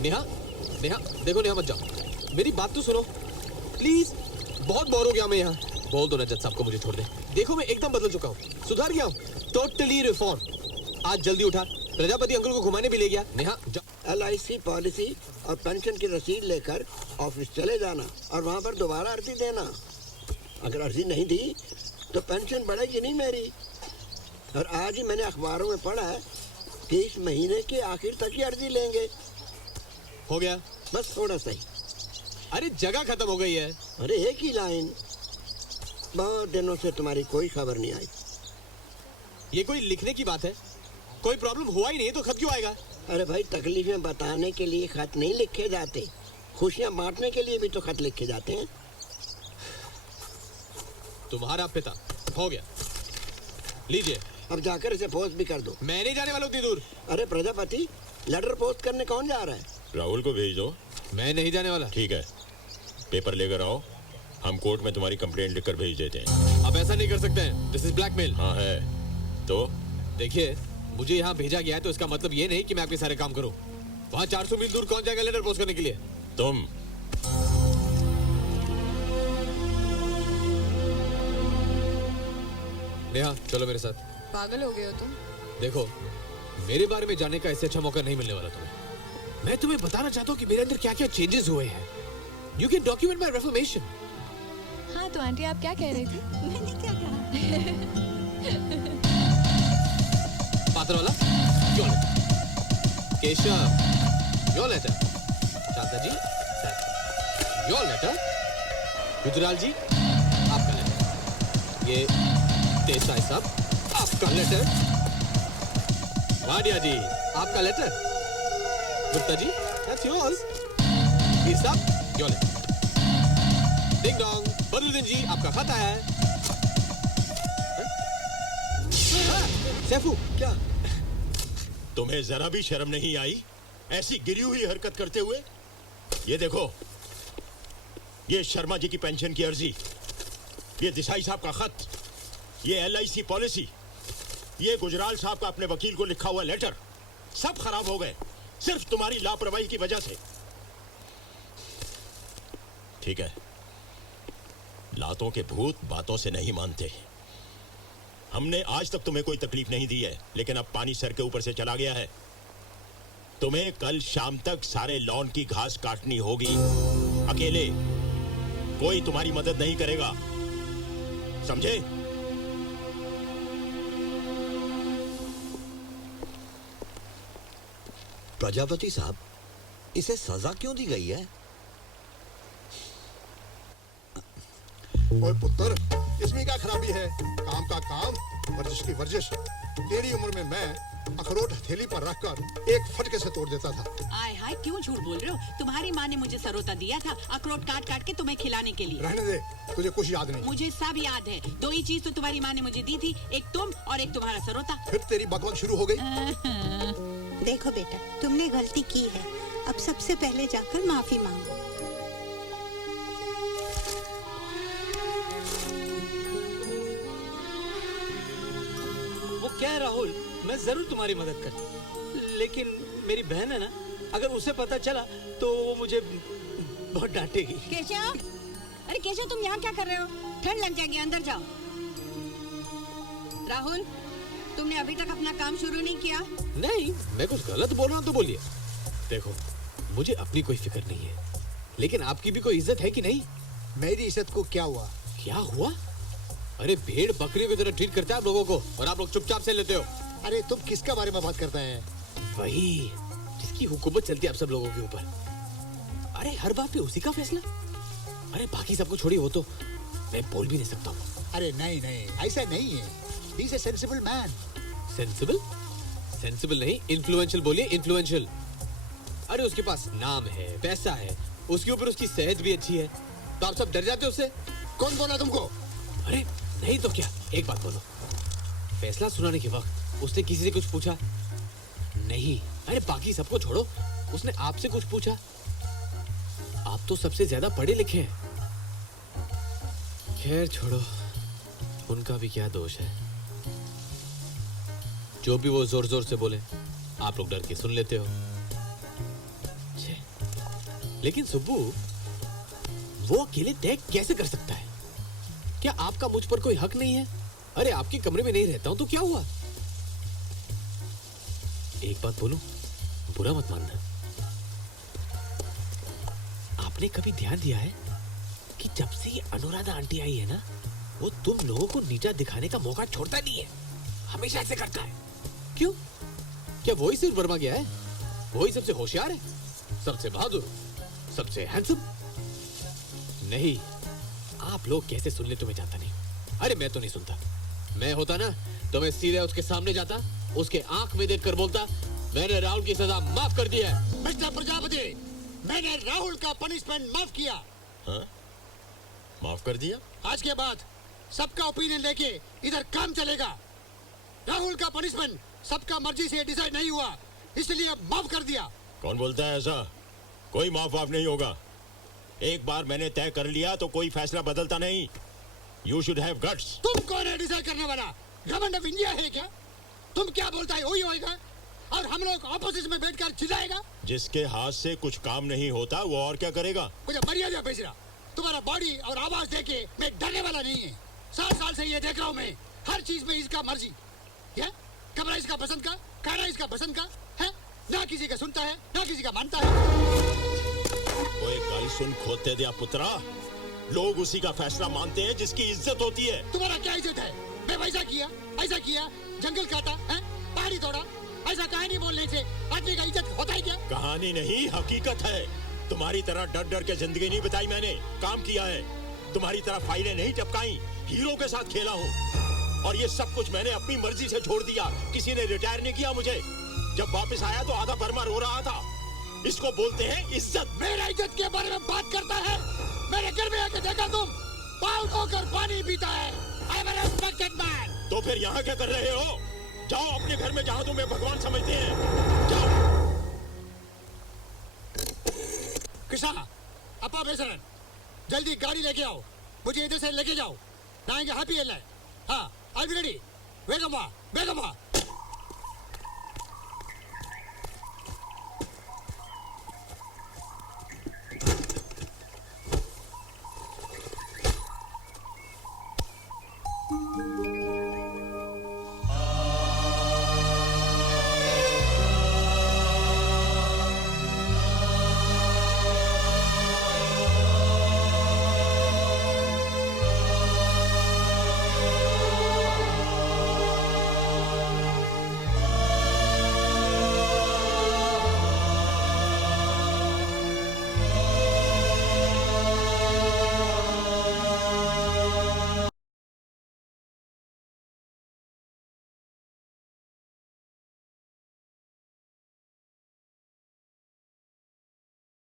नेहा, नेहा देखो नेहा, मत जाओ, मेरी बात तो सुनो प्लीज। बहुत बोर हो गया मैं यहाँ। बोल दो ना जज साहब को मुझे छोड़ दे। देखो मैं एकदम बदल चुका हूँ, सुधार गया हूँ, टोटली रिफॉर्म। आज जल्दी उठा, प्रजापति अंकल को घुमाने भी ले गया। नेहा LIC पॉलिसी और पेंशन की रसीद लेकर ऑफिस चले जाना और वहाँ पर दोबारा अर्जी देना। अगर अर्जी नहीं दी तो पेंशन बढ़ेगी नहीं मेरी। और आज ही मैंने अखबारों में पढ़ा है कि इस महीने के आखिर तक ही अर्जी लेंगे। हो गया, बस थोड़ा सा ही। अरे जगह खत्म हो गई है। अरे एक ही लाइन। बहुत दिनों से तुम्हारी कोई खबर नहीं आई। ये कोई लिखने की बात है? कोई प्रॉब्लम हुआ ही नहीं तो खत क्यों आएगा? अरे भाई, तकलीफें बताने के लिए खत नहीं लिखे जाते, खुशियां बांटने के लिए भी तो खत लिखे जाते हैं। तुम्हारा पिता। हो गया, लीजिए। अब जाकर इसे पोस्ट भी कर दो। मैं नहीं जाने वाला उतनी दूर। अरे प्रजापति, लेटर पोस्ट करने कौन जा रहा है? राहुल को भेज दो। मैं नहीं जाने वाला। ठीक है, पेपर लेकर आओ, हम कोर्ट में तुम्हारी कंप्लेंट लिखकर भेज देते हैं। अब ऐसा नहीं कर सकते हैं, दिस इज ब्लैकमेल। हाँ है तो? देखिए, मुझे यहाँ भेजा गया है तो इसका मतलब ये नहीं कि मैं आपके सारे काम करूँ। वहाँ 400 मील दूर कौन जाएगा लेटर पोस्ट करने के लिए? तुम। नेहा चलो मेरे साथ। पागल हो गए हो तुम? देखो, मेरे बारे में जानने का इससे अच्छा मौका नहीं मिलने वाला तुम्हें। मैं तुम्हें बताना चाहता हूँ कि मेरे अंदर क्या क्या चेंजेस हुए हैं। You can document my reformation. हाँ तो आंटी आप क्या कह रही थी? मैंने क्या कहा? पात्र वाला, your letter. Keshav, your letter. Shanta ji, your letter. Gujral ji, आपका लेटर। ये देसाई साहब, आपका लेटर। वाडिया जी, आपका letter. Gupta ji, that's yours। Veer साहब, your letter. Ding dong, Badruddin ji, आपका खाता है। सैफू, क्या? तुम्हें जरा भी शर्म नहीं आई ऐसी गिरी हुई हरकत करते हुए? ये देखो, ये शर्मा जी की पेंशन की अर्जी, ये देसाई साहब का खत, ये LIC पॉलिसी, ये गुजराल साहब का अपने वकील को लिखा हुआ लेटर, सब खराब हो गए सिर्फ तुम्हारी लापरवाही की वजह से। ठीक है, लातों के भूत बातों से नहीं मानते। हमने आज तक तुम्हें कोई तकलीफ नहीं दी है, लेकिन अब पानी सर के ऊपर से चला गया है। तुम्हें कल शाम तक सारे लॉन की घास काटनी होगी, अकेले। कोई तुम्हारी मदद नहीं करेगा, समझे? प्रजापति साहब, इसे सजा क्यों दी गई है? ओए पुत्र, इसमें क्या खराबी है? काम का काम, वर्जिश की वर्जिश। तेरी उम्र में मैं अखरोट हथेली पर रखकर एक फटके से तोड़ देता था। आय हाय, क्यों झूठ बोल रहे हो? तुम्हारी माँ ने मुझे सरोता दिया था अखरोट काट काट के तुम्हें खिलाने के लिए। रहने दे, तुझे कुछ याद नहीं। मुझे सब याद है। दो ही चीज तो तुम्हारी माँ ने मुझे दी थी, एक तुम और एक तुम्हारा सरोता। फिर तेरी बकवास शुरू हो गई। देखो बेटा, तुमने गलती की है, अब सबसे पहले जाकर माफी मांगो। वो क्या है राहुल, मैं जरूर तुम्हारी मदद कर, लेकिन मेरी बहन है ना, अगर उसे पता चला तो वो मुझे बहुत डांटेगी। केशव, अरे केशव, तुम यहाँ क्या कर रहे हो? ठंड लग जाएगी, अंदर जाओ। राहुल, तुमने अभी तक अपना काम शुरू नहीं किया? नहीं, मैं कुछ गलत बोल रहा हूँ तो बोलिए। देखो, मुझे अपनी कोई फिक्र नहीं है, लेकिन आपकी भी कोई इज्जत है कि नहीं? मेरी इज्जत को क्या हुआ? क्या हुआ? अरे भेड़ बकरियों की तरह ट्रीट करते हैं आप लोगों को, और आप लोग चुपचाप से लेते हो। अरे तुम किसके बारे में बात करते हैं? वही जिसकी हुकूमत चलती है आप सब लोगों के ऊपर। अरे हर बात पे उसी का फैसला। अरे बाकी सबको छोड़िए, वो तो मैं बोल भी नहीं सकता हूँ। अरे नहीं नहीं, ऐसा नहीं है। He is a sensible man. Sensible? Sensible नहीं, इन्फ्लुएंशियल बोलिए, इन्फ्लुएंशियल। अरे उसके पास नाम है, पैसा है, उसके ऊपर उसकी सेहत भी अच्छी है, तो आप सब डर जाते हो उससे? कौन बोला तुमको? अरे नहीं तो क्या, एक बात बोलो, फैसला सुनाने के वक्त उसने किसी से कुछ पूछा नहीं? अरे बाकी सबको छोड़ो, उसने आपसे कुछ पूछा? आप तो सबसे ज्यादा पढ़े लिखे हैं। खैर छोड़ो, उनका भी क्या दोष है। जो भी वो जोर जोर से बोले, आप लोग डर के सुन लेते हो। छे। लेकिन सुब्बू, वो अकेले तय कैसे कर सकता है? क्या आपका मुझ पर कोई हक नहीं है? अरे आपके कमरे में नहीं रहता हूं तो क्या हुआ? एक बात बोलूं, बुरा मत मानना। आपने कभी ध्यान दिया है कि जब से ये अनुराधा आंटी आई है ना, वो तुम लोगों को नीचा दिखाने का मौका छोड़ता नहीं है, हमेशा ऐसे करता है। क्यों? क्या वही सिर्फ वर्मा गया है? वही सबसे होशियार है, सबसे बहादुर, सबसे हैंडसम? नहीं, आप लोग कैसे सुन ले तुम्हें जानता नहीं। अरे मैं तो नहीं सुनता। मैं होता ना तो मैं सीधे उसके सामने जाता, उसके आंख में देखकर बोलता, मैंने राहुल की सजा माफ कर दी है। मिस्टर प्रजापति, मैंने राहुल का पनिशमेंट माफ किया। हाँ? माफ कर दिया? आज के बाद सबका ओपिनियन लेके इधर काम चलेगा। राहुल का पनिशमेंट सबका मर्जी से डिसाइड नहीं हुआ, इसलिए माफ कर दिया। कौन बोलता है ऐसा? कोई माफ वाफ नहीं होगा। एक बार मैंने तय कर लिया तो कोई फैसला बदलता नहीं। You should have guts. तुम कौन है डिसाइड करने वाला? गवर्नमेंट ऑफ इंडिया है क्या? तुम क्या बोलता है वही होएगा, और हम लोग ऑपोजिशन में बैठकर चिल्लाएगा। जिसके हाथ से कुछ काम नहीं होता वो और क्या करेगा? मुझे मर्यादा भेज रहा। तुम्हारा बॉडी और आवाज देके मैं डरने वाला नहीं है। 7 साल से ये देख रहा हूँ मैं, हर चीज में इसका मर्जी है। कमरा इसका पसंद का, खाना इसका पसंद का है, ना किसी का सुनता है ना किसी का मानता है। ओए गाली सुन खोते दिया पुत्रा, लोग उसी का फैसला मानते हैं जिसकी इज्जत होती है। तुम्हारा क्या इज्जत है? मैं वैसा किया, ऐसा किया, जंगल काटा है, पहाड़ी तोड़ा, ऐसा कहानी बोलने से आदमी का इज्जत होता है क्या? कहानी नहीं, हकीकत है। तुम्हारी तरह डर डर के जिंदगी नहीं बिताई मैंने, काम किया है। तुम्हारी तरह फाइलें नहीं टपकाई, हीरो के साथ खेला हूँ। और ये सब कुछ मैंने अपनी मर्जी से छोड़ दिया, किसी ने रिटायर नहीं किया मुझे। जब वापस आया तो आधा बर्मा रो रहा था। इसको बोलते हैं इज्जत। मेरा इज्जत के बारे में बात करता है? मेरे घर में आके देखा तुम? पाँव धोकर पानी पीता है। I am a respected man। तो फिर यहाँ क्या कर रहे हो? जाओ अपने घर में जहाँ तुम्हें भगवान समझते हैं, जाओ। कृष्णा, अपा बेसरन, जल्दी गाड़ी लेके आओ, मुझे इधर से लेके जाओ। जाएंगे हैप्पी एल है। हाँ, आई बी रेडी। वेगम वाह, वेगम वाह।